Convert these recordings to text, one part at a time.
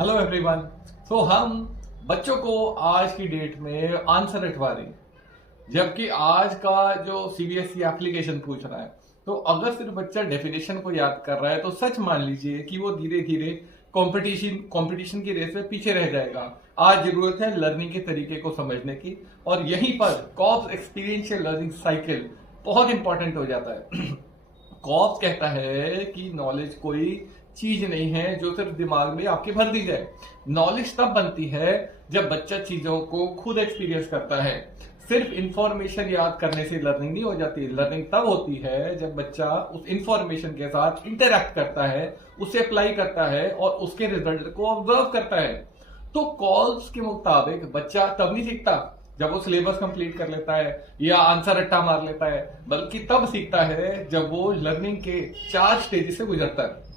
Hello everyone. तो हम बच्चों को आज की डेट में आंसर रटवा रहे हैं, जबकि आज का जो सीबीएसई एप्लीकेशन पूछ रहा है, तो अगर सिर्फ बच्चा डेफिनेशन को याद कर रहा है तो सच मान लीजिए कि वो धीरे धीरे कंपटीशन की रेस में पीछे रह जाएगा। आज जरूरत है लर्निंग के तरीके को समझने की, और यहीं पर कॉप्स एक्सपीरियंशियल लर्निंग साइकिल बहुत इंपॉर्टेंट हो जाता है। कॉप्स कहता है कि नॉलेज कोई चीज नहीं है जो सिर्फ दिमाग में आपके भर दी जाए। नॉलेज तब बनती है जब बच्चा चीजों को खुद एक्सपीरियंस करता है। सिर्फ इंफॉर्मेशन याद करने से लर्निंग नहीं हो जाती। लर्निंग तब होती है जब बच्चा उस इंफॉर्मेशन के साथ इंटरैक्ट करता है, उसे अप्लाई करता है और उसके रिजल्ट को ऑब्जर्व करता है। तो कॉल्स के मुताबिक बच्चा तब नहीं सीखता जब वो सिलेबस कंप्लीट कर लेता है या आंसर रट्टा मार लेता है, बल्कि तब सीखता है जब वो लर्निंग के 4 स्टेज से गुजरता है।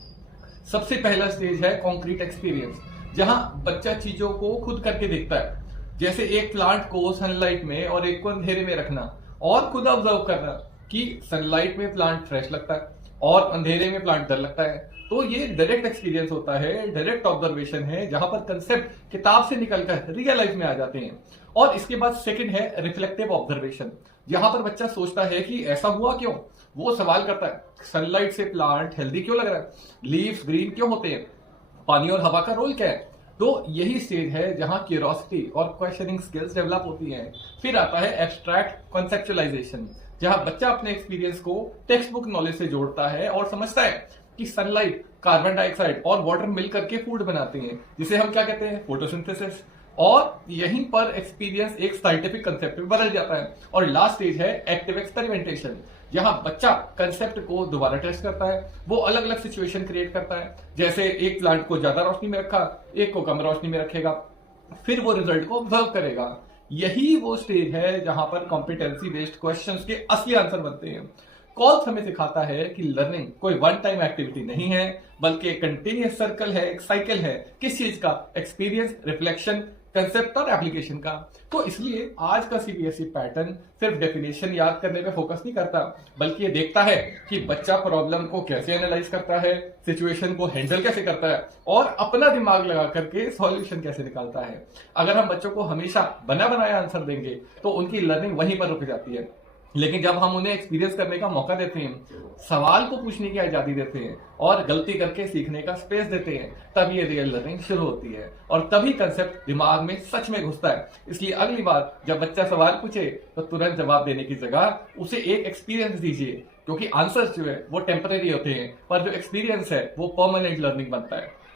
सबसे पहला स्टेज है कॉन्क्रीट एक्सपीरियंस, जहां बच्चा चीजों को खुद करके देखता है। जैसे एक प्लांट को सनलाइट में और एक को अंधेरे में रखना और खुद ऑब्जर्व करना कि सनलाइट में प्लांट फ्रेश लगता है और अंधेरे में प्लांट डर लगता है। तो ये डायरेक्ट एक्सपीरियंस होता है, डायरेक्ट ऑब्जर्वेशन है, जहां पर कंसेप्ट किताब से निकलकर रियल लाइफ में आ जाते हैं। और इसके बाद सेकंड है रिफ्लेक्टिव ऑब्जर्वेशन, जहां पर बच्चा सोचता है कि ऐसा हुआ क्यों। वो सवाल करता है, सनलाइट से प्लांट हेल्दी क्यों लग रहा है, लीव्स ग्रीन क्यों होते हैं, पानी और हवा का रोल क्या है। तो यही स्टेज है जहां क्यूरियोसिटी और क्वेश्चनिंग स्किल्स डेवलप होती हैं। फिर आता है एब्स्ट्रैक्ट कॉन्सेप्चुअलाइजेशन, जहां बच्चा अपने एक्सपीरियंस को टेक्स्ट बुक नॉलेज से जोड़ता है और समझता है कि सनलाइट, कार्बन डाइऑक्साइड और वाटर मिलकर के फूड बनाते हैं, जिसे हम क्या कहते हैं, फोटोसिंथेसिस। और यहीं पर एक्सपीरियंस एक साइंटिफिक कंसेप्ट में बदल जाता है। और लास्ट स्टेज है एक्टिव एक्सपेरिमेंटेशन, जहां बच्चा कंसेप्ट को दोबारा टेस्ट करता है। वो अलग अलग सिचुएशन क्रिएट करता है, जैसे एक प्लांट को ज्यादा रोशनी में रखा, एक को कम रोशनी में रखेगा, फिर वो रिजल्ट को ऑब्जर्व करेगा। यही वो स्टेज है जहां पर कॉम्पिटेंसी बेस्ड क्वेश्चंस के असली आंसर बनते हैं। कॉल्स हमें सिखाता है कि लर्निंग कोई वन टाइम एक्टिविटी नहीं है, बल्कि एक कंटिन्यूस सर्कल है, एक साइकिल है। किस चीज का? एक्सपीरियंस, रिफ्लेक्शन, कंसेप्ट और एप्लीकेशन का। तो इसलिए आज का सीबीएसई पैटर्न सिर्फ डेफिनेशन याद करने पे फोकस नहीं करता, बल्कि ये देखता है कि बच्चा प्रॉब्लम को कैसे एनालाइज करता है, सिचुएशन को हैंडल कैसे करता है और अपना दिमाग लगा करके सॉल्यूशन कैसे निकालता है। अगर हम बच्चों को हमेशा बना बनाया आंसर देंगे तो उनकी लर्निंग वहीं पर रुक जाती है। लेकिन जब हम उन्हें एक्सपीरियंस करने का मौका देते हैं, सवाल को पूछने की आजादी देते हैं और गलती करके सीखने का स्पेस देते हैं, तब ये रियल लर्निंग शुरू होती है और तभी कंसेप्ट दिमाग में सच में घुसता है। इसलिए अगली बार जब बच्चा सवाल पूछे तो तुरंत जवाब देने की जगह उसे एक एक्सपीरियंस दीजिए, क्योंकि आंसर्स जो है वो टेम्परेरी होते हैं, पर जो एक्सपीरियंस है वो परमानेंट लर्निंग बनता है।